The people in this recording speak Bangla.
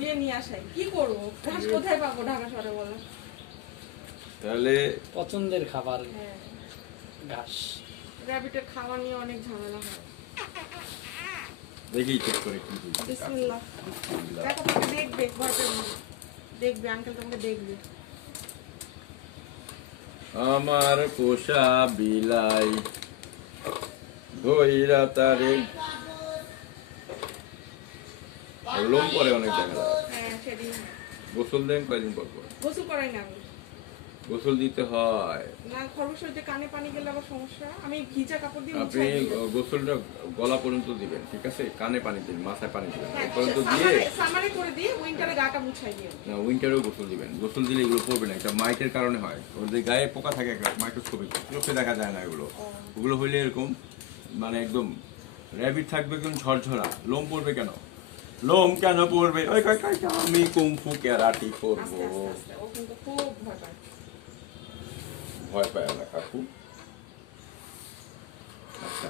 দিয়ে নিয়ে আসাই, কি করবো? ঘাস কোথায় পাবো ঢাকা শহরে বলো? তাহলে পছন্দের খাবার হ্যাঁ, ঘাস। র্যাবিটের খাওয়া নিয়ে অনেক ঝামেলা হয়। দেখি চেক করে কি দিই। বিসমিল্লাহ। দেখো তুমি দেখবে, ভয় পেও না। দেখবে, আঙ্কেল তোমাকে দেখবে। আমার পোষা বিলাই ধইরা তারে লোম পরে অনেক দেখা যায়। হ্যাঁ, সেদিন গোসল দেন কয়দিন পর পর? গোসল করাই না আমি। গোসল দিতে হয়। না, খরগোশের যে কানে পানি গেলে আবার সমস্যা। আমি ভিজা কাপড় দিয়ে আপনি মুছাই দিই। গোসলটা গলা পর্যন্ত দিবেন, ঠিক আছে? কানে পানি দিন, মাথায় পানি দিবেন হ্যাঁ, এই পর্যন্ত দিয়ে। সামারে করে দিয়ে উইন্টারে গাটা মুছাই দিও। না, উইন্টারেও গোসল দিবেন। গোসল দিলে এগুলো পড়বে না, এটা মাইটের কারণে হয়। ওদের গায়ে পোকা থাকে, মাইক্রোস্কোপিক চোখে দেখা যায় না এগুলো। ওগুলো হইলে এরকম মানে একদম র্যাবিট থাকবে, একদম ঝরঝরা। লোম পড়বে কেন? লোম কেন পড়বে? ওই আমি কুংফু ক্যারাটি করবো। আস্তে আস্তে আস্তে, ও কিন্তু খুব ভয় পায়। ভয় পায় না কাকু। আচ্ছা।